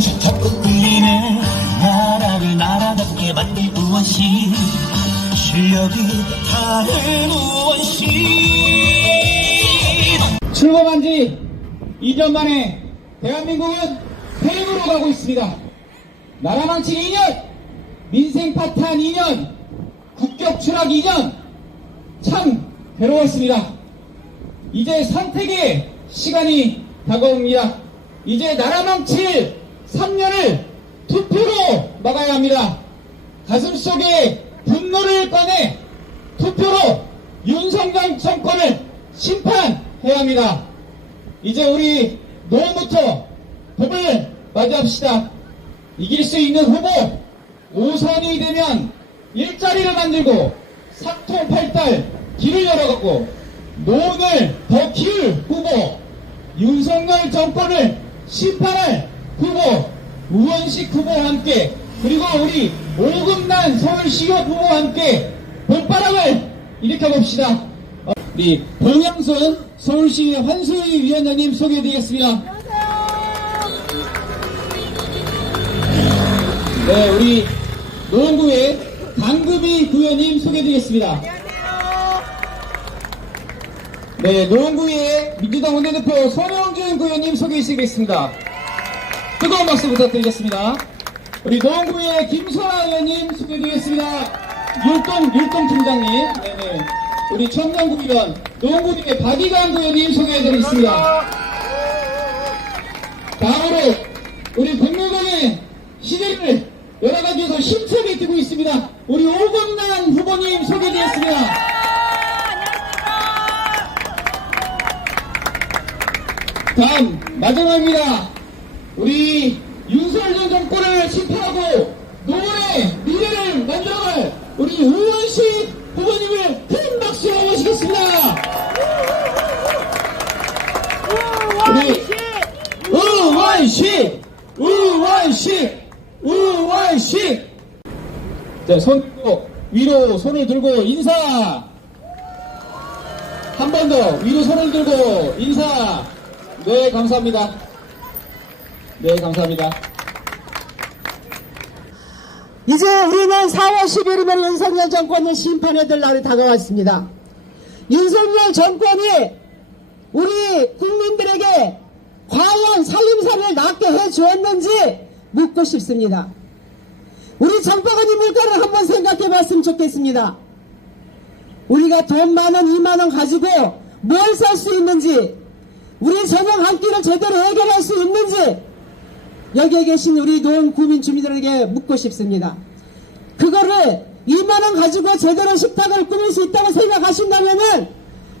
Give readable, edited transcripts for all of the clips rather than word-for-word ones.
자꾸 끌리네. 나라를 나라답게 만들 우원시, 실력이 다른 우원시. 출범한 지 2년 만에 대한민국은 폐행으로 가고 있습니다. 나라 망칠 2년, 민생 파탄 2년, 국격 추락 2년, 참 괴로웠습니다. 이제 선택의 시간이 다가옵니다. 이제 나라 망칠 3년을 투표로 막아야 합니다. 가슴속에 분노를 꺼내 투표로 윤석열 정권을 심판해야 합니다. 이제 우리 노원부터 봄을 맞이합시다. 이길 수 있는 후보, 5선이 되면 일자리를 만들고 삼통팔달 길을 열어갖고 노원을 더 키울 후보, 윤석열 정권을 심판할 후보, 우원식 후보와 함께, 그리고 우리 오금난 서울시의원 후보와 함께 봄바람을 일으켜봅시다. 우리 봉양순 서울시 환수위 위원장님 소개해드리겠습니다. 네, 우리 노원구의 강금희 구의원님 소개해드리겠습니다. 네, 노원구의 민주당 원내대표 손영준 구의원님 소개해드리겠습니다. 뜨거운 박수 부탁드리겠습니다. 우리 노원구의 김선아 의원님 소개해드리겠습니다. 율동 팀장님, 네네. 우리 청년구의원 노원구의 박이강 구의원님 소개해드리겠습니다. 다음으로 우리 공무원의 시대를 여러가지에서 힘차게 뛰고 있습니다. 우리 오금난 후보님 소개해드리겠습니다. 다음 마지막입니다. 우리 윤석열 정권을 심판하고 노원의 미래를 만들어갈 우리 우원식 후보님을 큰 박수로 모시겠습니다. 우원식. 자, 손 들고 위로 손을 들고 인사. 한 번 더 위로 손을 들고 인사. 네, 감사합니다. 네, 감사합니다. 이제 우리는 4월 10일이면 윤석열 정권을 심판해야 될 날이 다가왔습니다. 윤석열 정권이 우리 국민들에게 과연 살림살이를 낫게 해주었는지 묻고 싶습니다. 우리 장바구니 물가를 한번 생각해 봤으면 좋겠습니다. 우리가 돈 만원, 2만원 가지고 뭘 살 수 있는지, 우리 저녁 한 끼를 제대로 해결할 수 있는지 여기에 계신 우리 노원 구민 주민들에게 묻고 싶습니다. 그거를 2만원 가지고 제대로 식탁을 꾸밀 수 있다고 생각하신다면은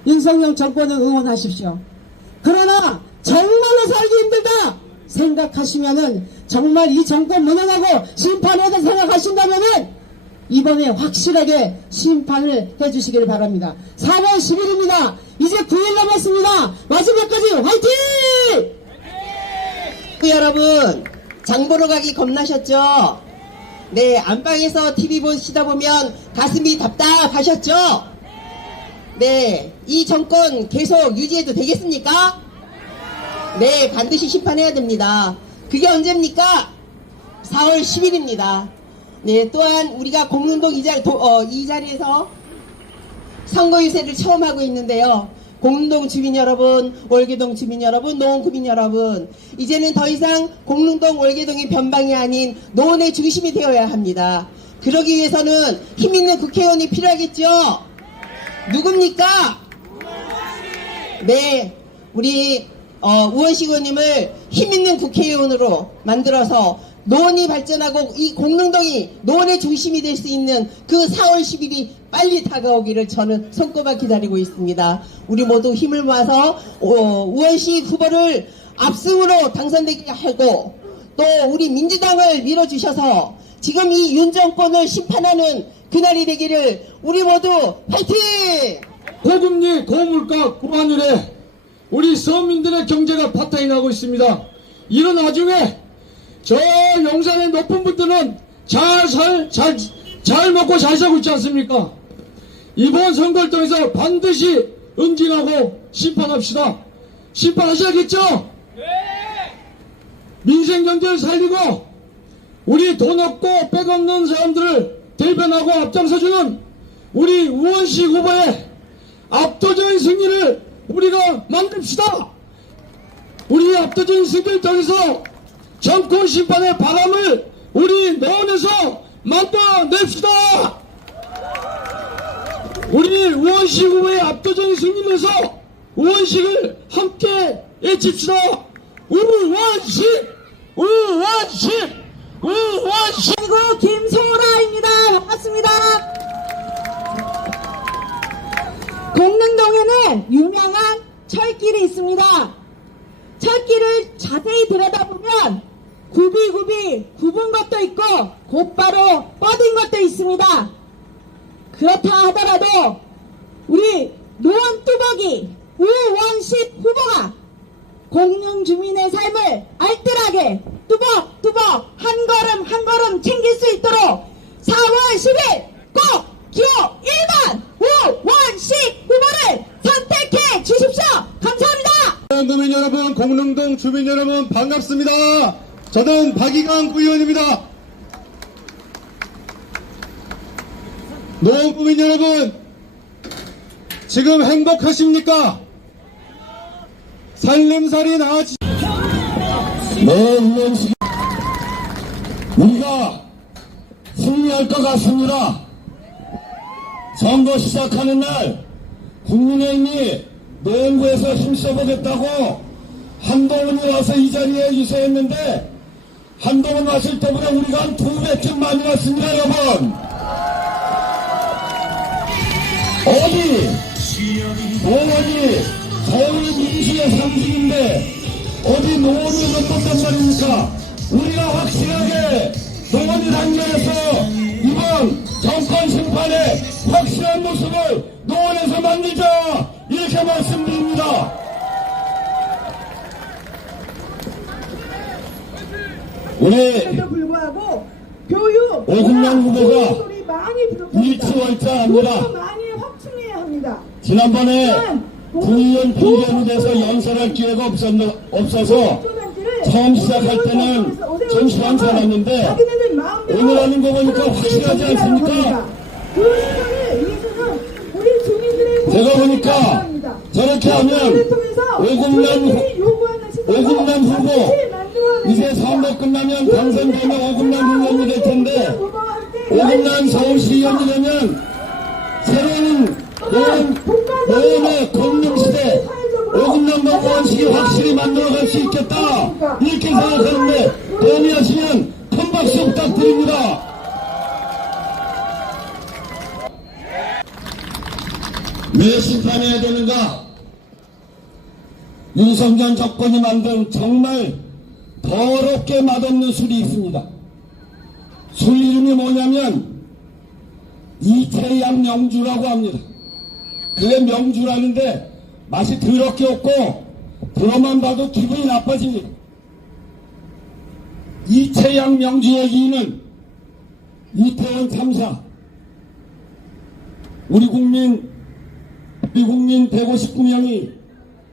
윤석열 정권을 응원하십시오. 그러나 정말로 살기 힘들다 생각하시면은, 정말 이 정권 무능하고 심판해야 생각하신다면은 이번에 확실하게 심판을 해주시길 바랍니다. 4월 10일입니다. 이제 9일 남았습니다. 마지막까지 화이팅! 여러분, 장 보러 가기 겁나셨죠? 네, 안방에서 TV 보시다 보면 가슴이 답답하셨죠? 네, 이 정권 계속 유지해도 되겠습니까? 네, 반드시 심판해야 됩니다. 그게 언제입니까? 4월 10일입니다. 네, 또한 우리가 공릉동 이 자리에서 선거 유세를 처음 하고 있는데요. 공릉동 주민 여러분, 월계동 주민 여러분, 노원 구민 여러분, 이제는 더 이상 공릉동, 월계동이 변방이 아닌 노원의 중심이 되어야 합니다. 그러기 위해서는 힘있는 국회의원이 필요하겠죠? 누굽니까? 네, 우리 우원식 의원님을 힘있는 국회의원으로 만들어서 노원이 발전하고 이 공릉동이 노원의 중심이 될 수 있는 그 4월 10일이 빨리 다가오기를 저는 손꼽아 기다리고 있습니다. 우리 모두 힘을 모아서 우원식 후보를 압승으로 당선되게 하고, 또 우리 민주당을 밀어주셔서 지금 이 윤 정권을 심판하는 그날이 되기를 우리 모두 파이팅! 고금리, 고물가, 고하늘에 우리 서민들의 경제가 파탄이 나고 있습니다. 이런 와중에 저 용산의 높은 분들은 잘 먹고 잘 살고 있지 않습니까? 이번 선거를 통해서 반드시 응징하고 심판합시다. 심판하셔야겠죠? 네! 민생 경제를 살리고 우리 돈 없고 백 없는 사람들을 대변하고 앞장서주는 우리 우원식 후보의 압도적인 승리를 우리가 만듭시다. 우리 압도적인 승리를 통해서 정권 심판의 바람을 우리 노원에서 만들어냅시다. 우리 우원식 후보의 압도적인 승리를 위해서 우원식을 함께 외칩시다. 우원식! 우원식! 우원식! 그리고 김소라입니다. 반갑습니다. 공릉동에는 유명한 철길이 있습니다. 철길을 자세히 들여다보면 굽이 굽은 것도 있고 곧바로 뻗은 것도 있습니다. 그렇다 하더라도 우리 노원 뚜벅이 우원식 후보가 공릉 주민의 삶을 알뜰하게 뚜벅뚜벅 한 걸음 한 걸음 챙길 수 있도록 4월 10일 꼭 기호 1번 우원식 후보를 선택해 주십시오. 감사합니다. 국민 여러분, 공릉동 주민 여러분 반갑습니다. 저는 박이강 구의원입니다. 노원 국민 여러분, 지금 행복하십니까? 살림살이 나아지. 네, 우원식. 우리가 승리할 것 같습니다. 선거 시작하는 날 국민의힘이 노원구에서 힘써보겠다고 한동훈이 와서 이 자리에 유세했는데 한동훈 왔을 때보다 우리가 한 2배쯤 많이 왔습니다, 여러분. 어디 노원이 서울 민주의 상징인데 어디 노원을 넘는단 말입니까? 우리가 확실하게 노원이 단계에서 이번 정권 심판의 확실한 모습을 노원에서 만들자, 이렇게 말씀드립니다. 우리 불구하고 교육 오금남 후보가 소리 많이 들어봅니다. 일치월장합니다. 많이 확충해야 합니다. 지난번에 국민 핑계로 돼서 연설할 기회가 없어서 처음 시작할 때는 좀 시원찮았는데 오늘 하는 거 보니까 확실하지 않습니까? 제가 보니까 저렇게 하면 오금남 후보 이제 선거 끝나면 당선되면 오금남 후보이 될 텐데 오금남 서울시의원이 되면 새로운 노원의 공릉시대 오금남 노원식이 확실히 만들어갈 수 있겠다, 이렇게 생각하는데 동의하시면 큰 박수 부탁드립니다. 왜 심판해야 되는가? 윤석열 정권이 만든 정말 더럽게 맛없는 술이 있습니다. 술 이름이 뭐냐면 이태양 명주라고 합니다. 그게 명주라는데 맛이 더럽게 없고 들어만 봐도 기분이 나빠집니다. 이태양 명주의 이유는 이태원 참사, 우리 국민 159명이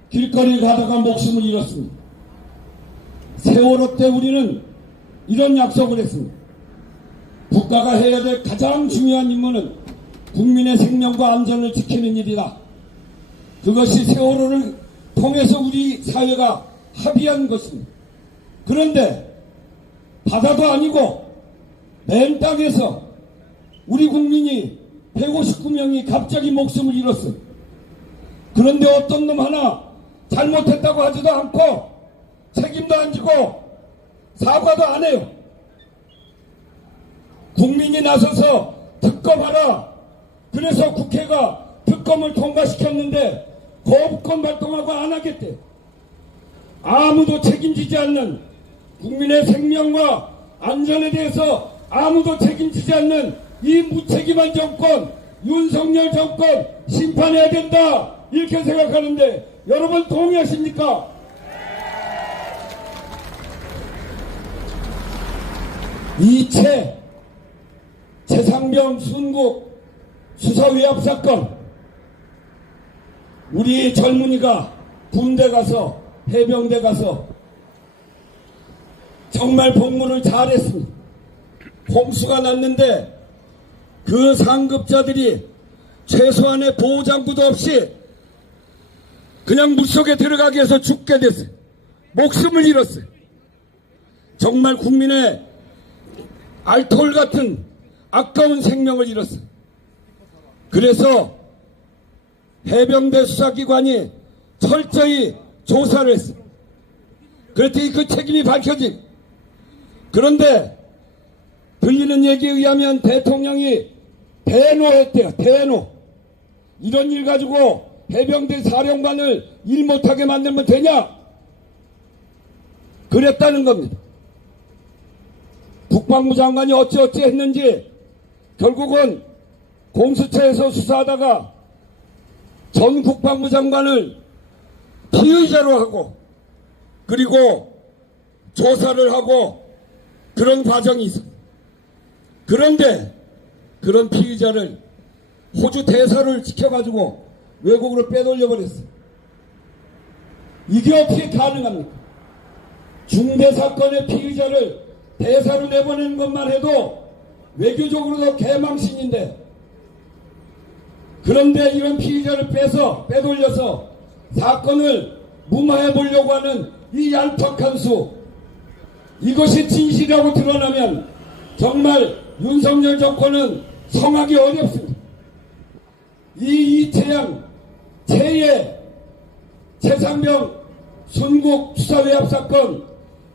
길거리를 가다가 목숨을 잃었습니다. 세월호 때 우리는 이런 약속을 했습니다. 국가가 해야 될 가장 중요한 임무는 국민의 생명과 안전을 지키는 일이다. 그것이 세월호를 통해서 우리 사회가 합의한 것입니다. 그런데 바다도 아니고 맨 땅에서 우리 국민이 159명이 갑자기 목숨을 잃었습니다. 그런데 어떤 놈 하나 잘못했다고 하지도 않고 책임도 안 지고 사과도 안 해요. 국민이 나서서 특검하라, 그래서 국회가 특검을 통과시켰는데 거부권 발동하고 안 하겠대. 아무도 책임지지 않는, 국민의 생명과 안전에 대해서 아무도 책임지지 않는 이 무책임한 정권, 윤석열 정권 심판해야 된다, 이렇게 생각하는데 여러분 동의하십니까? 이채 최상병 순국 수사 위압 사건, 우리 젊은이가 군대 가서 해병대 가서 정말 복무를 잘했습니다. 홍수가 났는데 그 상급자들이 최소한의 보호장구도 없이 그냥 물속에 들어가게 해서 죽게 됐어요. 목숨을 잃었어요. 정말 국민의 알토울 같은 아까운 생명을 잃었어요. 그래서 해병대 수사기관이 철저히 조사를 했어요. 그랬더니 그 책임이 밝혀진. 그런데 들리는 얘기에 의하면 대통령이 대노했대요. 대노. 이런 일 가지고 해병대 사령관을 일 못하게 만들면 되냐? 그랬다는 겁니다. 국방부 장관이 어찌어찌 했는지 결국은 공수처에서 수사하다가 전 국방부 장관을 피의자로 하고 그리고 조사를 하고 그런 과정이 있습니다. 그런데 그런 피의자를 호주 대사를 지켜가지고 외국으로 빼돌려버렸어요. 이게 어떻게 가능합니까? 중대사건의 피의자를 대사로 내보내는 것만 해도 외교적으로도 개망신인데, 그런데 이런 피의자를 빼돌려서 사건을 무마해 보려고 하는 이 얄팍한 수, 이것이 진실이라고 드러나면 정말 윤석열 정권은 성하기 어렵습니다. 이 이태양, 최예, 최상병, 순국 수사외압 사건,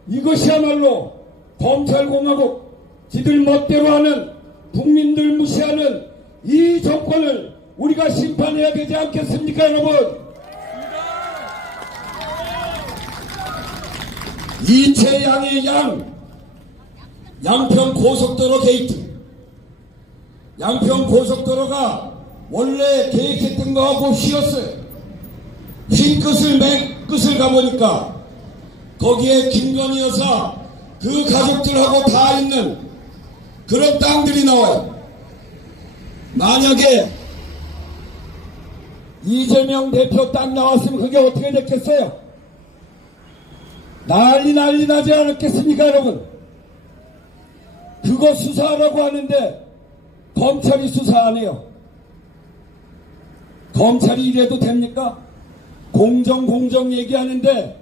이것이야말로 검찰공화국 지들 멋대로 하는, 국민들 무시하는 이 정권을 우리가 심판해야 되지 않겠습니까, 여러분? 이채양의 양평 고속도로 게이트, 양평 고속도로가 원래 계획했던 거하고 휘었어요. 흰 끝을 맨 끝을 가보니까 거기에 김건희 여사 그 가족들하고 다 있는 그런 땅들이 나와요. 만약에 이재명 대표 땅 나왔으면 그게 어떻게 됐겠어요? 난리 나지 않았겠습니까, 여러분? 그거 수사하라고 하는데 검찰이 수사 안 해요. 검찰이 이래도 됩니까? 공정 얘기하는데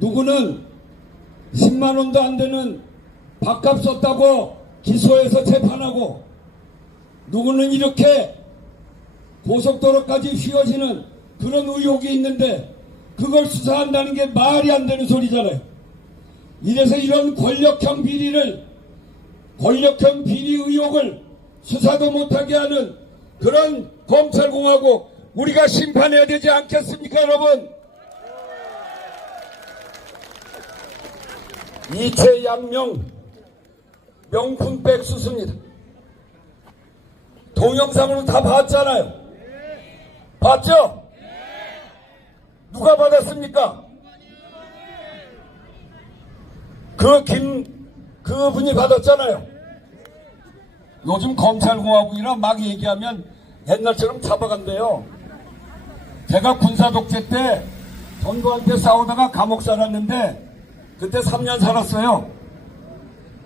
누구는 10만 원도 안 되는 밥값 썼다고 기소해서 재판하고, 누구는 이렇게 고속도로까지 휘어지는 그런 의혹이 있는데 그걸 수사한다는 게 말이 안 되는 소리잖아요. 이래서 이런 권력형 비리 의혹을 수사도 못하게 하는 그런 검찰공화국 우리가 심판해야 되지 않겠습니까, 여러분? 이채양명 명품백 수수입니다. 동영상으로 다 봤잖아요. 봤죠? 누가 받았습니까? 그분이 받았잖아요. 요즘 검찰공화국이라 막 얘기하면 옛날처럼 잡아간대요. 제가 군사독재 때 전두환한테 싸우다가 감옥 살았는데 그때 3년 살았어요.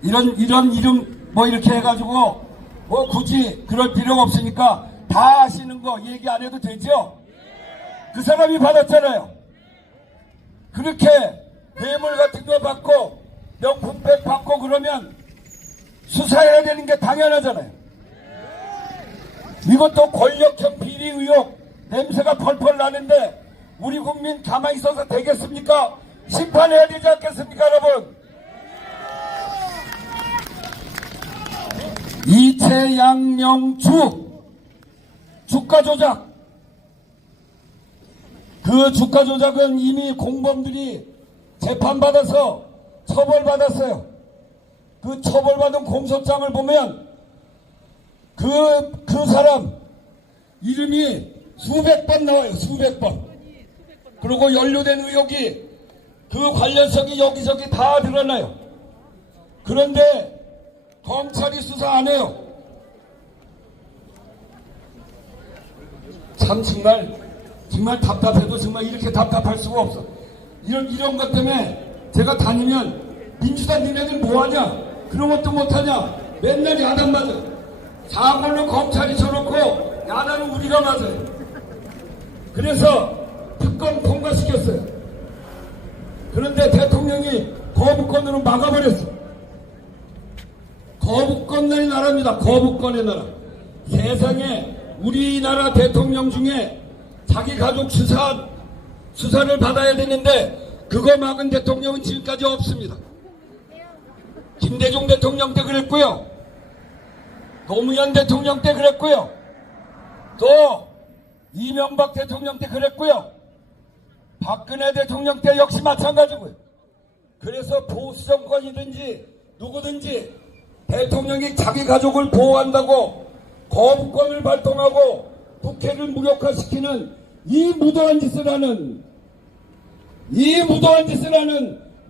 이런 이름 뭐 이렇게 해가지고 뭐 굳이 그럴 필요가 없으니까 다 아시는 거 얘기 안 해도 되죠? 그 사람이 받았잖아요. 그렇게 뇌물 같은 거 받고 명품백 받고 그러면 수사해야 되는 게 당연하잖아요. 이것도 권력형 비리 의혹 냄새가 펄펄 나는데 우리 국민 가만히 있어서 되겠습니까? 심판해야 되지 않겠습니까, 여러분? 이채양명주 주가 조작, 그 주가 조작은 이미 공범들이 재판받아서 처벌받았어요. 그 처벌받은 공소장을 보면 그 사람 이름이 수백 번 나와요. 수백 번. 그리고 연루된 의혹이 그 관련성이 여기저기 다 드러나요. 그런데 검찰이 수사 안 해요. 참 정말 답답해도 정말 이렇게 답답할 수가 없어. 이런 것 때문에 제가 다니면 민주당 니네들 뭐하냐? 그런 것도 못하냐? 맨날 야단 맞아. 사고는 검찰이 쳐놓고 야단은 우리가 맞아요. 그래서 특검 통과시켰어요. 그런데 대통령이 거부권으로 막아버렸어. 거부권의 나라입니다. 거부권의 나라. 세상에 우리나라 대통령 중에 자기 가족 수사를 받아야 되는데 그거 막은 대통령은 지금까지 없습니다. 김대중 대통령 때 그랬고요. 노무현 대통령 때 그랬고요. 또 이명박 대통령 때 그랬고요. 박근혜 대통령 때 역시 마찬가지고요. 그래서 보수 정권이든지 누구든지 대통령이 자기 가족을 보호한다고 거부권을 발동하고 국회를 무력화시키는 이 무도한 짓을 하는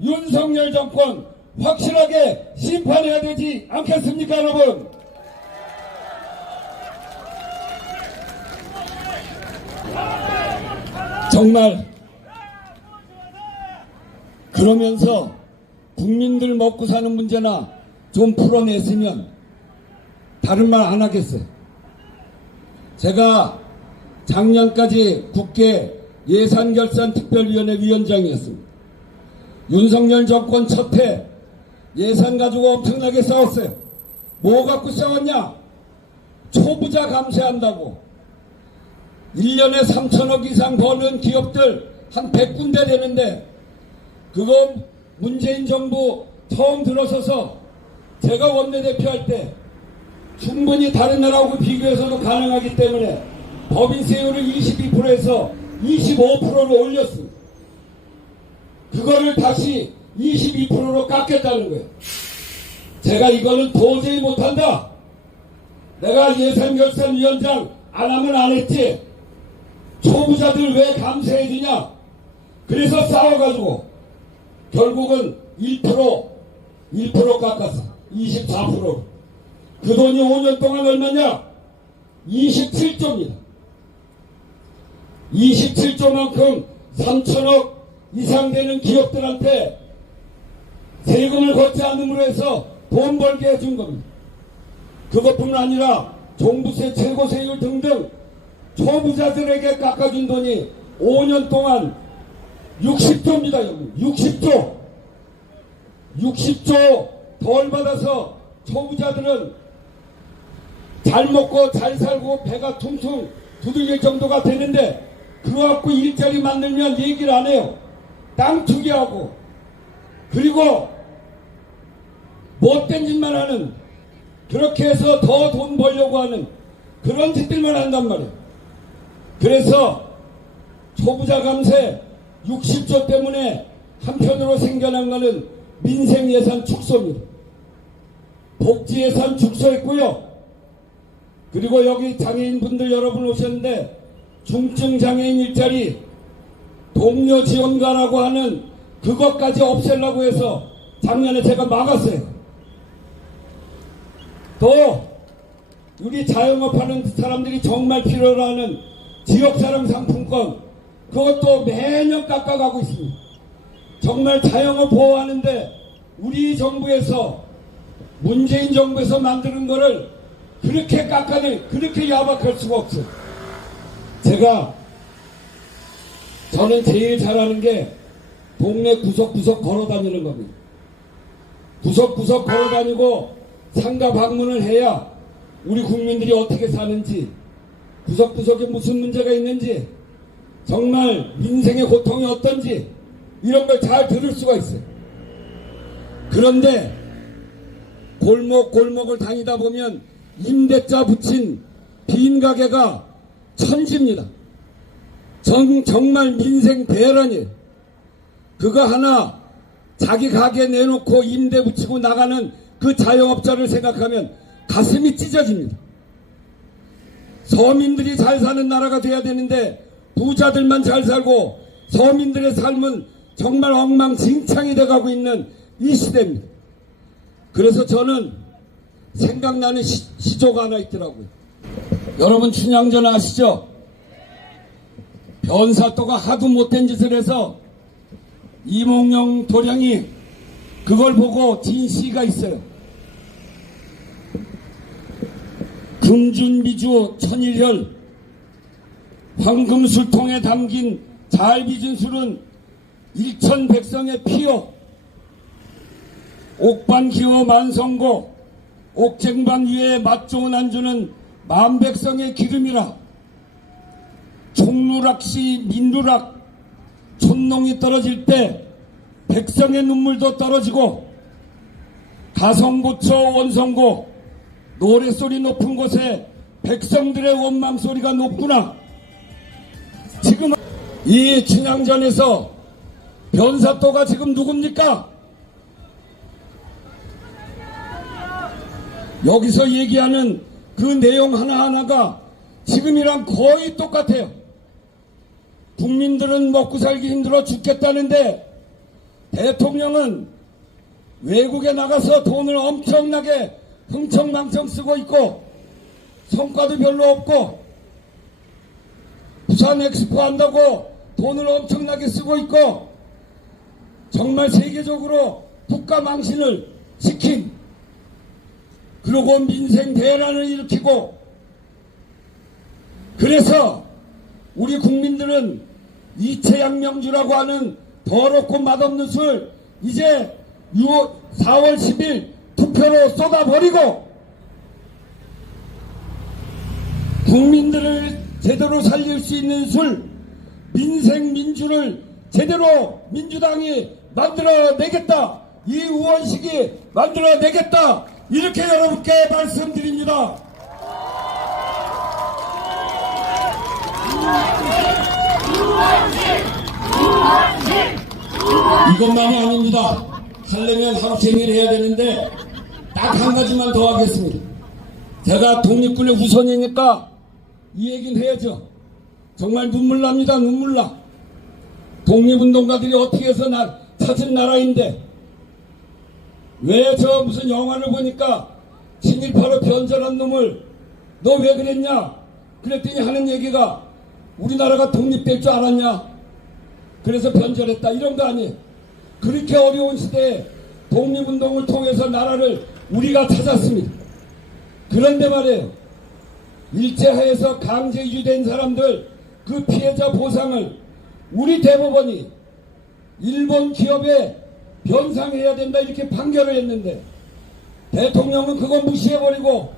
윤석열 정권 확실하게 심판해야 되지 않겠습니까, 여러분? 정말 그러면서 국민들 먹고 사는 문제나 좀 풀어냈으면 다른 말 안 하겠어요. 제가 작년까지 국회 예산결산특별위원회 위원장이었습니다. 윤석열 정권 첫 해 예산 가지고 엄청나게 싸웠어요. 뭐 갖고 싸웠냐? 초부자 감세한다고 1년에 3천억 이상 버는 기업들 한 100군데 되는데 그거 문재인 정부 처음 들어서서 제가 원내대표 할 때 충분히 다른 나라하고 비교해서도 가능하기 때문에 법인세율을 22%에서 25%로 올렸습니다. 그거를 다시 22%로 깎겠다는 거예요. 제가 이거는 도저히 못한다. 내가 예산결산위원장 안 하면 안 했지. 초부자들 왜 감세해 주냐. 그래서 싸워가지고 결국은 1% 깎았어. 24%로. 그 돈이 5년 동안 얼마냐? 27조입니다. 27조만큼 3천억 이상 되는 기업들한테 세금을 걷지 않음으로 해서 돈 벌게 해준 겁니다. 그것뿐만 아니라 종부세, 최고세율 등등 초부자들에게 깎아준 돈이 5년 동안 60조입니다. 여기 60조 덜 받아서 초부자들은 잘 먹고 잘 살고 배가 퉁퉁 두들길 정도가 되는데 그거 갖고 일자리 만들면 얘기를 안 해요. 땅 투기하고 그리고 못된 짓만 하는, 그렇게 해서 더 돈 벌려고 하는 그런 짓들만 한단 말이에요. 그래서 초부자 감세 60조 때문에 한편으로 생겨난 것은 민생예산 축소입니다. 복지예산 축소했고요. 그리고 여기 장애인분들 여러분 오셨는데 중증 장애인 일자리 동료 지원가라고 하는 그것까지 없애려고 해서 작년에 제가 막았어요. 또 우리 자영업하는 사람들이 정말 필요로 하는 지역사랑 상품권 그것도 매년 깎아가고 있습니다. 정말 자영업 보호하는데 우리 정부에서 문재인 정부에서 만드는 거를 그렇게 그렇게 야박할 수가 없어요. 저는 제일 잘하는 게 동네 구석구석 걸어다니는 겁니다. 구석구석 걸어다니고 상가 방문을 해야 우리 국민들이 어떻게 사는지, 구석구석에 무슨 문제가 있는지, 정말 민생의 고통이 어떤지 이런 걸 잘 들을 수가 있어요. 그런데 골목골목을 다니다 보면 임대차 붙인 빈 가게가 천지입니다. 정말 민생 대란이에요. 그거 하나 자기 가게 내놓고 임대 붙이고 나가는 그 자영업자를 생각하면 가슴이 찢어집니다. 서민들이 잘 사는 나라가 돼야 되는데 부자들만 잘 살고 서민들의 삶은 정말 엉망진창이 돼가고 있는 이 시대입니다. 그래서 저는 생각나는 시조가 하나 있더라고요. 여러분 춘향전 아시죠? 변사또가 하도 못된 짓을 해서 이몽룡 도령이 그걸 보고 진 씨가 있어요. 금준미주 천일혈 황금술통에 담긴 잘 빚은 술은 일천백성의 피요 옥반기호 만성고 옥쟁반 위에 맛 좋은 안주는 만백성의 기름이라. 총루락시 민루락 촌농이 떨어질 때 백성의 눈물도 떨어지고 가성고초 원성고 노래소리 높은 곳에 백성들의 원망소리가 높구나. 지금 이 춘향전에서 변사또가 지금 누굽니까? 여기서 얘기하는 그 내용 하나하나가 지금이랑 거의 똑같아요. 국민들은 먹고 살기 힘들어 죽겠다는데 대통령은 외국에 나가서 돈을 엄청나게 흥청망청 쓰고 있고 성과도 별로 없고 부산 엑스포 한다고 돈을 엄청나게 쓰고 있고 정말 세계적으로 국가 망신을 시킨, 그리고 민생 대란을 일으키고, 그래서 우리 국민들은 이채양명주라고 하는 더럽고 맛없는 술 이제 4월 10일 투표로 쏟아버리고 국민들을 제대로 살릴 수 있는 술, 민생 민주를 제대로 민주당이 만들어내겠다, 이 의원식이 만들어내겠다, 이렇게 여러분께 말씀드립니다. 이것만이 아닙니다. 하려면 하루 종일 해야 되는데 딱 한 가지만 더 하겠습니다. 제가 독립군의 후손이니까 이 얘기는 해야죠. 정말 눈물 납니다. 눈물 나. 독립운동가들이 어떻게 해서 찾은 나라인데 왜 저 무슨 영화를 보니까 친일파로 변절한 놈을 너 왜 그랬냐 그랬더니 하는 얘기가 우리나라가 독립될 줄 알았냐 그래서 변절했다, 이런 거 아니에요. 그렇게 어려운 시대에 독립운동을 통해서 나라를 우리가 찾았습니다. 그런데 말이에요, 일제하에서 강제 이주된 사람들 그 피해자 보상을 우리 대법원이 일본 기업에 변상해야 된다 이렇게 판결을 했는데 대통령은 그거 무시해버리고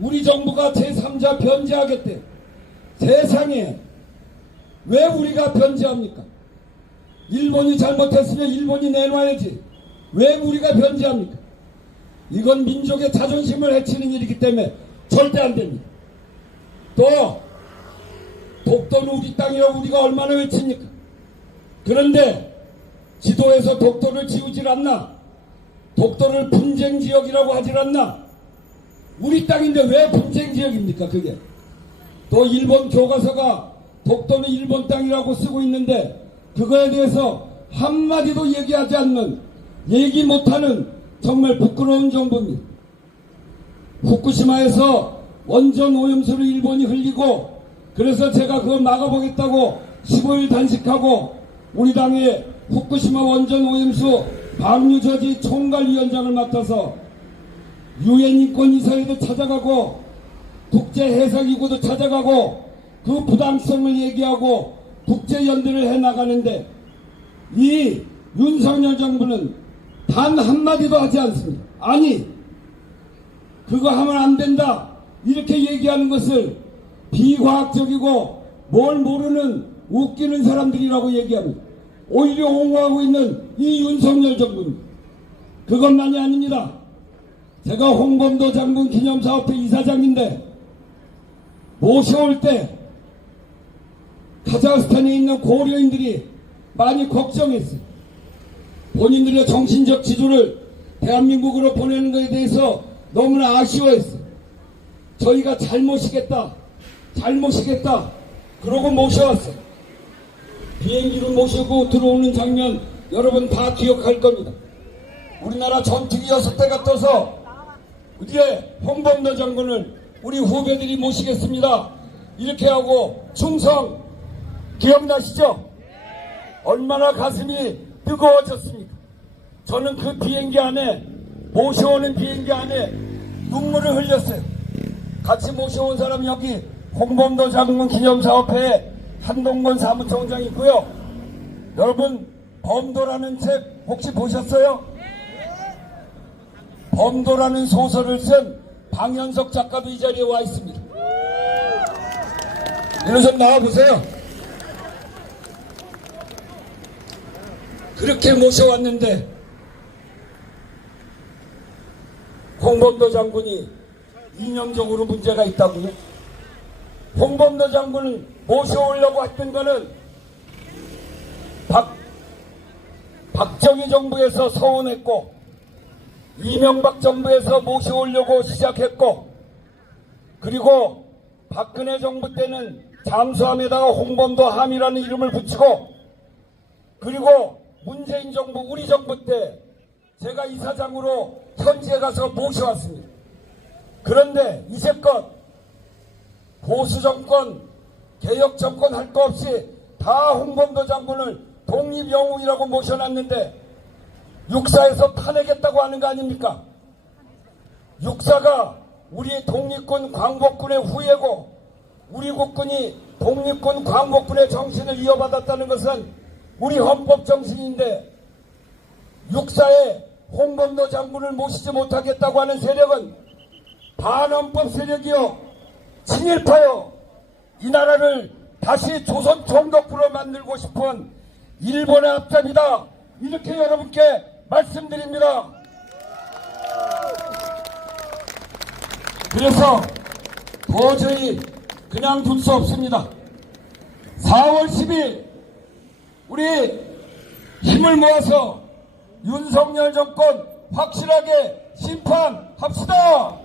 우리 정부가 제3자 변제하겠대. 세상에 왜 우리가 변제합니까? 일본이 잘못했으면 일본이 내놔야지. 왜 우리가 변제합니까? 이건 민족의 자존심을 해치는 일이기 때문에 절대 안 됩니다. 또 독도는 우리 땅이라고 우리가 얼마나 외칩니까? 그런데 지도에서 독도를 지우질 않나? 독도를 분쟁지역이라고 하질 않나? 우리 땅인데 왜 분쟁지역입니까 그게? 또 일본 교과서가 독도는 일본 땅이라고 쓰고 있는데 그거에 대해서 한마디도 얘기하지 않는, 얘기 못하는 정말 부끄러운 정부입니다. 후쿠시마에서 원전 오염수를 일본이 흘리고 그래서 제가 그걸 막아보겠다고 15일 단식하고 우리 당의 후쿠시마 원전 오염수 방류저지 총괄위원장을 맡아서 유엔 인권이사회도 찾아가고 국제해상기구도 찾아가고 그 부당성을 얘기하고 국제연대를 해나가는데 이 윤석열 정부는 단 한마디도 하지 않습니다. 아니 그거 하면 안 된다 이렇게 얘기하는 것을 비과학적이고 뭘 모르는 웃기는 사람들이라고 얘기합니다. 오히려 옹호하고 있는 이 윤석열 정부입니다. 그것만이 아닙니다. 제가 홍범도 장군 기념사업회 이사장인데 모셔올 때 카자흐스탄에 있는 고려인들이 많이 걱정했어요. 본인들의 정신적 지도를 대한민국으로 보내는 것에 대해서 너무나 아쉬워했어요. 저희가 잘 모시겠다 그러고 모셔왔어요. 비행기를 모시고 들어오는 장면 여러분 다 기억할 겁니다. 우리나라 전투기 6대가 떠서 이제 홍범도 장군을 우리 후배들이 모시겠습니다 이렇게 하고 충성 기억나시죠? 얼마나 가슴이 뜨거워졌습니까? 저는 그 비행기 안에, 모셔오는 비행기 안에 눈물을 흘렸어요. 같이 모셔온 사람이 여기 홍범도 장군 기념사업회에 한동건 사무총장이 있고요. 여러분, 범도라는 책 혹시 보셨어요? 범도라는 소설을 쓴 방현석 작가도 이 자리에 와 있습니다. 이리 좀 나와보세요. 그렇게 모셔왔는데 홍범도 장군이 이념적으로 문제가 있다고요? 홍범도 장군을 모셔오려고 했던 거는 박정희 정부에서 서운했고 이명박 정부에서 모셔오려고 시작했고, 그리고 박근혜 정부 때는 잠수함에다가 홍범도 함이라는 이름을 붙이고, 그리고 문재인 정부, 우리 정부 때 제가 이사장으로 현지에 가서 모셔왔습니다. 그런데 이제껏 보수 정권, 개혁 정권 할 거 없이 다 홍범도 장군을 독립영웅이라고 모셔놨는데 육사에서 탄핵했다고 하는 거 아닙니까? 육사가 우리 독립군 광복군의 후예고 우리 국군이 독립군 광복군의 정신을 이어받았다는 것은 우리 헌법 정신인데, 육사에 홍범도 장군을 모시지 못하겠다고 하는 세력은 반헌법 세력이요, 친일파요, 이 나라를 다시 조선 총독부로 만들고 싶은 일본의 앞잡이다, 이렇게 여러분께 말씀드립니다. 그래서 도저히 그냥 둘 수 없습니다. 4월 10일 우리 힘을 모아서 윤석열 정권 확실하게 심판합시다.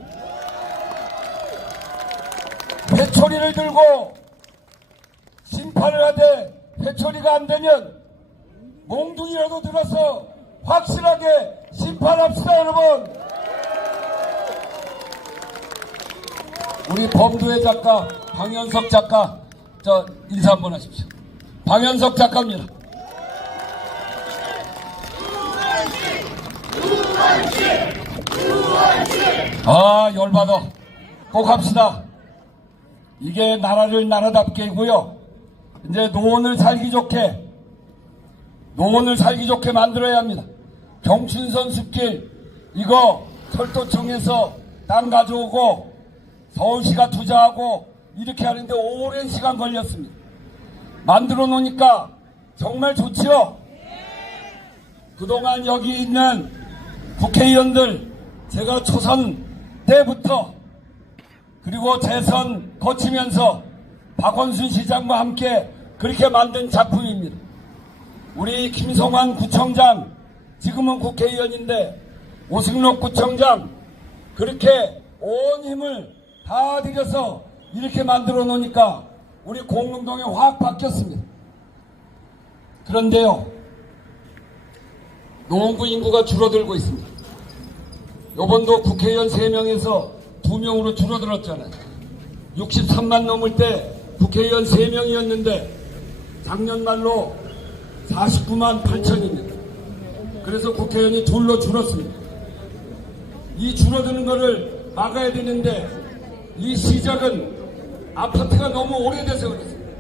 회초리를 들고 심판을 하되 회초리가 안 되면 몽둥이라도 들어서 확실하게 심판합시다, 여러분. 우리 범도의 작가 방현석 작가, 저 인사 한번 하십시오. 방현석 작가입니다. 아, 열받아. 꼭 합시다. 이게 나라를 나라답게고요. 이제 노원을 살기 좋게 만들어야 합니다. 경춘선 숲길 이거 철도청에서 땅 가져오고 서울시가 투자하고 이렇게 하는데 오랜 시간 걸렸습니다. 만들어 놓으니까 정말 좋지요. 그동안 여기 있는 국회의원들, 제가 초선 때부터 그리고 재선 거치면서 박원순 시장과 함께 그렇게 만든 작품입니다. 우리 김성환 구청장, 지금은 국회의원인데 오승록 구청장, 그렇게 온 힘을 다 들여서 이렇게 만들어 놓으니까 우리 공릉동이 확 바뀌었습니다. 그런데요, 노원구 인구가 줄어들고 있습니다. 요번도 국회의원 3명에서 2명으로 줄어들었잖아요. 63만 넘을 때 국회의원 3명이었는데 작년 말로 49만 8천입니다. 그래서 국회의원이 둘로 줄었습니다. 이 줄어드는 거를 막아야 되는데 이 시작은 아파트가 너무 오래돼서 그렇습니다.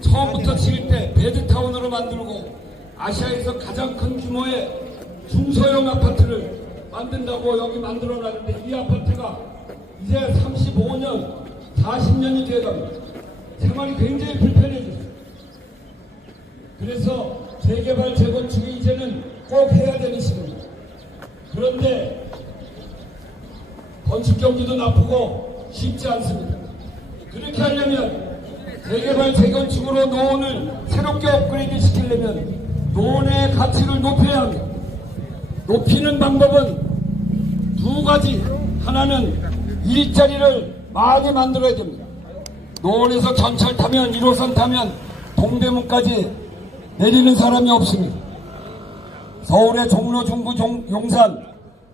처음부터 지을 때 베드타운으로 만들고 아시아에서 가장 큰 규모의 중소형 아파트를 만든다고 여기 만들어놨는데 이 아파트가 이제 35년, 40년이 돼갑니다. 생활이 굉장히 불편해졌어요. 그래서 재개발, 재건축이 이제는 꼭 해야 되는 시기입니다. 그런데 건축 경기도 나쁘고 쉽지 않습니다. 그렇게 하려면 재개발, 재건축으로 노원을 새롭게 업그레이드 시키려면 노원의 가치를 높여야 합니다. 높이는 방법은 2가지. 하나는 일자리를 많이 만들어야 됩니다. 노원에서 전철 타면, 1호선 타면 동대문까지 내리는 사람이 없습니다. 서울의 종로, 중구, 용산,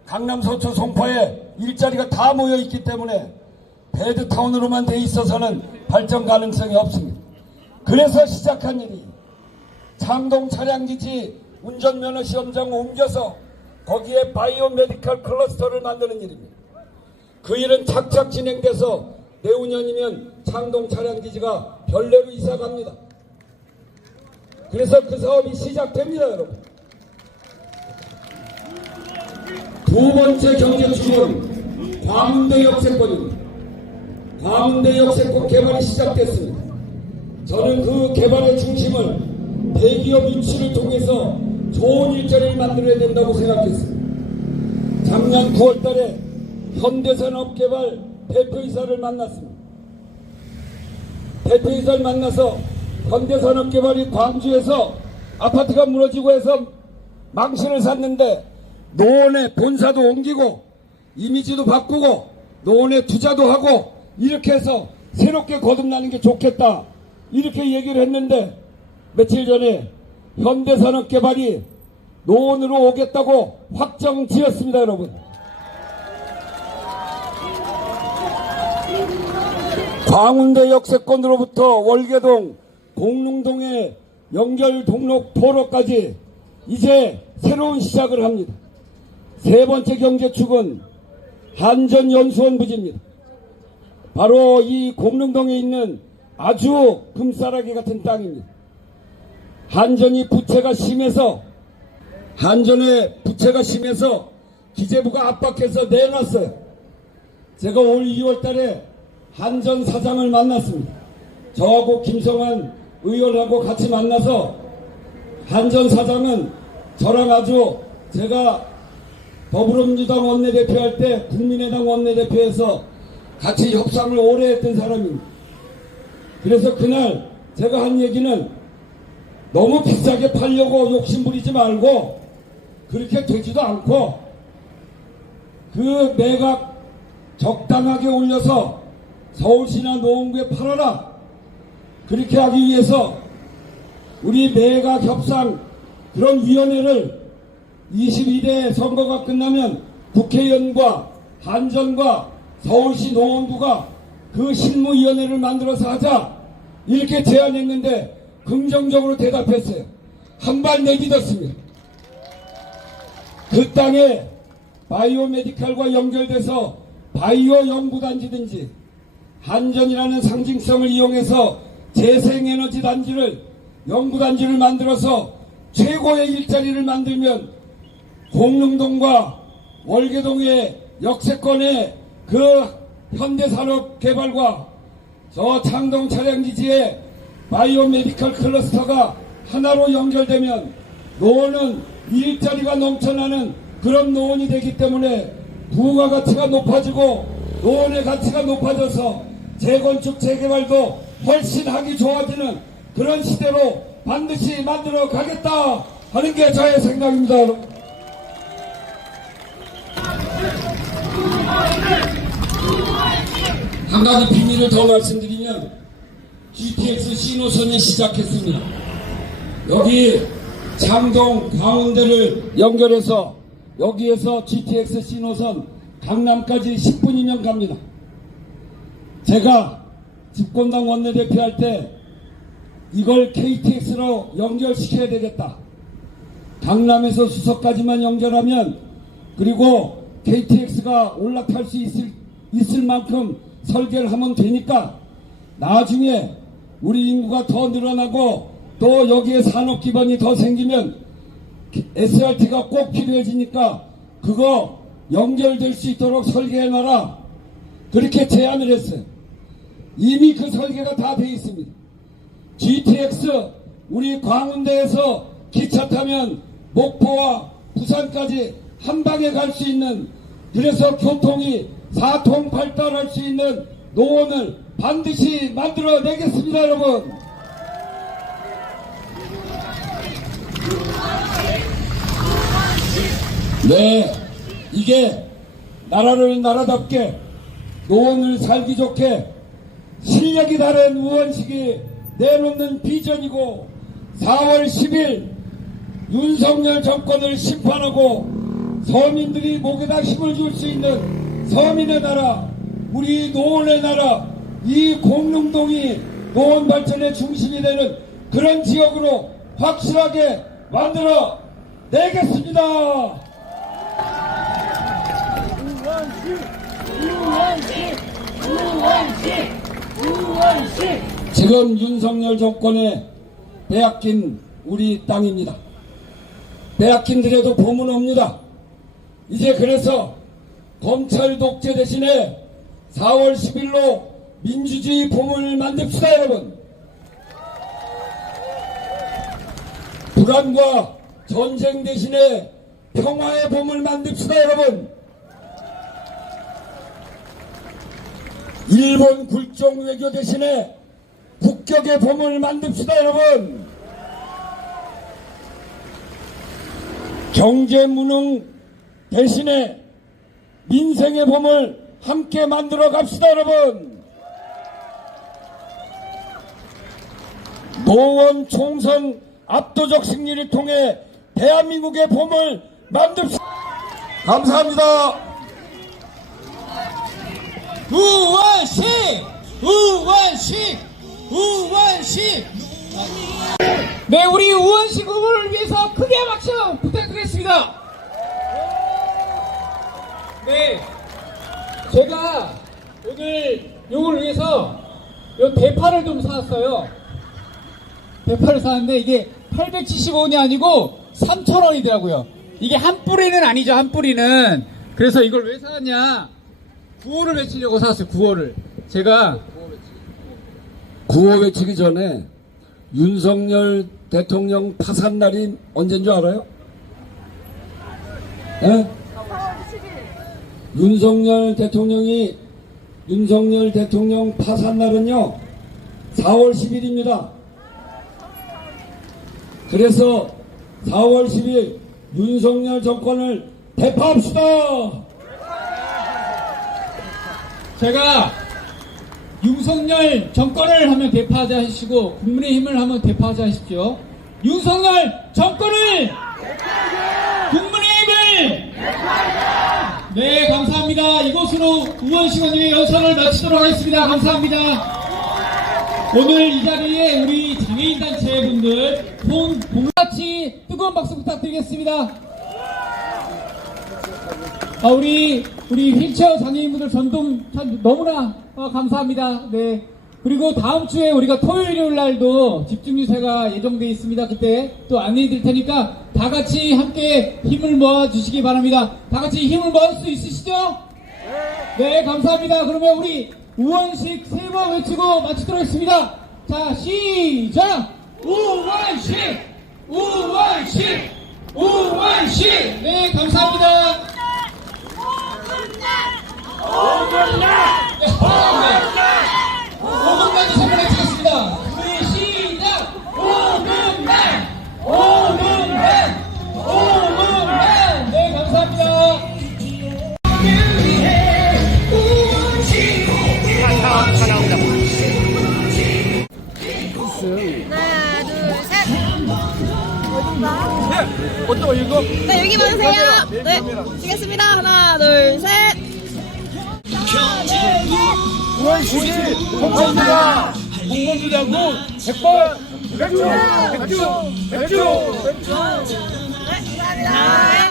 강남, 서초, 송파에 일자리가 다 모여있기 때문에 베드타운으로만 돼 있어서는 발전 가능성이 없습니다. 그래서 시작한 일이 창동 차량기지 운전면허 시험장 옮겨서 거기에 바이오 메디컬 클러스터를 만드는 일입니다. 그 일은 착착 진행돼서 내후년이면 창동 차량기지가 별내로 이사갑니다. 그래서 그 사업이 시작됩니다, 여러분. 두 번째 경제축은 광운대 역세권입니다. 광운대 역세권 개발이 시작됐습니다. 저는 그 개발의 중심을 대기업 유치를 통해서 좋은 일자리를 만들어야 된다고 생각했습니다. 작년 9월 달에 현대산업개발 대표이사를 만났습니다. 대표이사를 만나서 현대산업개발이 광주에서 아파트가 무너지고 해서 망신을 샀는데 노원에 본사도 옮기고 이미지도 바꾸고 노원에 투자도 하고 이렇게 해서 새롭게 거듭나는 게 좋겠다 이렇게 얘기를 했는데 며칠 전에 현대산업개발이 노원으로 오겠다고 확정 지었습니다, 여러분. 광운대 역세권으로부터 월계동, 공릉동의 연결 동록 도로까지 이제 새로운 시작을 합니다. 세 번째 경제축은 한전연수원 부지입니다. 바로 이 공릉동에 있는 아주 금싸라기 같은 땅입니다. 한전의 부채가 심해서 기재부가 압박해서 내놨어요. 제가 올 2월 달에 한전 사장을 만났습니다. 저하고 김성환 의원하고 같이 만나서 한전 사장은 저랑 아주 제가 더불어민주당 원내대표 할 때 국민의당 원내대표에서 같이 협상을 오래 했던 사람입니다. 그래서 그날 제가 한 얘기는 너무 비싸게 팔려고 욕심부리지 말고 그렇게 되지도 않고 그 매각 적당하게 올려서 서울시나 노원구에 팔아라. 그렇게 하기 위해서 우리 매각 협상 그런 위원회를 22대 선거가 끝나면 국회의원과 한전과 서울시 노원구가 그 실무위원회를 만들어서 하자 이렇게 제안했는데 긍정적으로 대답했어요. 한 발 내딛었습니다. 그 땅에 바이오 메디칼과 연결돼서 바이오 연구단지든지 한전이라는 상징성을 이용해서 재생에너지 단지를 연구단지를 만들어서 최고의 일자리를 만들면 공릉동과 월계동의 역세권의 그 현대산업개발과 저 창동 차량기지의 바이오 메디컬 클러스터가 하나로 연결되면 노원은 일자리가 넘쳐나는 그런 노원이 되기 때문에 부가가치가 높아지고 노원의 가치가 높아져서 재건축 재개발도 훨씬 하기 좋아지는 그런 시대로 반드시 만들어 가겠다 하는 게 저의 생각입니다. 한 가지 비밀을 더 말씀드리면 GTX 신호선이 시작했습니다. 여기 창동 광운대를 연결해서 여기에서 GTX 신호선 강남까지 10분이면 갑니다. 제가 집권당 원내대표 할 때 이걸 KTX로 연결시켜야 되겠다. 강남에서 수서까지만 연결하면 그리고 KTX가 올라탈 수 있을 만큼 설계를 하면 되니까 나중에 우리 인구가 더 늘어나고 또 여기에 산업 기반이 더 생기면 SRT가 꼭 필요해지니까 그거 연결될 수 있도록 설계해놔라. 그렇게 제안을 했어요. 이미 그 설계가 다 돼 있습니다. GTX 우리 광운대에서 기차 타면 목포와 부산까지 한 방에 갈 수 있는 그래서 교통이 사통팔달할 수 있는 노원을 반드시 만들어내겠습니다, 여러분. 네, 이게 나라를 나라답게 노원을 살기 좋게 실력이 다른 우원식이 내놓는 비전이고 4월 10일 윤석열 정권을 심판하고 서민들이 목에다 힘을 줄 수 있는 서민의 나라, 우리 노원의 나라, 이 공릉동이 노원 발전의 중심이 되는 그런 지역으로 확실하게 만들어 내겠습니다. 지금 윤석열 정권에 빼앗긴 우리 땅입니다. 빼앗긴 데에도 보문 없니다. 이제 그래서 검찰 독재 대신에 4월 10일로 민주주의 봄을 만듭시다, 여러분. 불안과 전쟁 대신에 평화의 봄을 만듭시다, 여러분. 일본 굴종 외교 대신에 북격의 봄을 만듭시다, 여러분. 경제 무능 대신에 민생의 봄을 함께 만들어 갑시다, 여러분. 노원 총선 압도적 승리를 통해 대한민국의 봄을 만듭시다. 감사합니다. 우원식! 우원식! 우원식! 네, 우리 우원식 후보를 위해서 크게 박수 부탁드리겠습니다. 네, 제가 오늘 요걸 위해서 요 대파를 좀 사왔어요. 대파를 사왔는데 이게 875원이 아니고 3,000원이더라고요. 이게 한 뿌리는 아니죠, 한 뿌리는. 그래서 이걸 왜 사왔냐? 구호를 외치려고 사왔어요, 구호를. 제가 구호 외치기 전에 윤석열 대통령 파산 날이 언제인 줄 알아요? 예? 윤석열 대통령 파산 날은요 4월 10일입니다. 그래서 4월 10일 윤석열 정권을 대파합시다. 제가 윤석열 정권을 하면 대파하자 하시고 국민의힘을 하면 대파하자 하십시오. 윤석열 정권을 국민의힘을 네, 감사합니다. 이것으로 우원식 의원님의 연설을 마치도록 하겠습니다. 감사합니다. 오늘 이 자리에 우리 장애인 단체 분들 같이 뜨거운 박수 부탁드리겠습니다. 우리 휠체어 장애인분들 전동 참 너무나 감사합니다. 네. 그리고 다음 주에 우리가 토요일 날도 집중 유세가 예정되어 있습니다. 그때 또 안내해 드릴 테니까 다 같이 함께 힘을 모아 주시기 바랍니다. 다 같이 힘을 모을 수 있으시죠? 네, 감사합니다. 그러면 우리 우원식 세 번 외치고 마치도록 하겠습니다. 자, 시작! 우원식! 우원식! 우원식! 네, 감사합니다. 오금날도 선물해 주겠습니다. 우리 시작! 오금날! 오금날! 오금날! 네, 감사합니다. 하나, 둘, 셋. 어딘가? 네, 여기 봐주세요. 네, 찍겠습니다. 하나, 둘, 셋. 우원식이 공범주다. 공범주자고 100번 백주. 네, 감사합니다.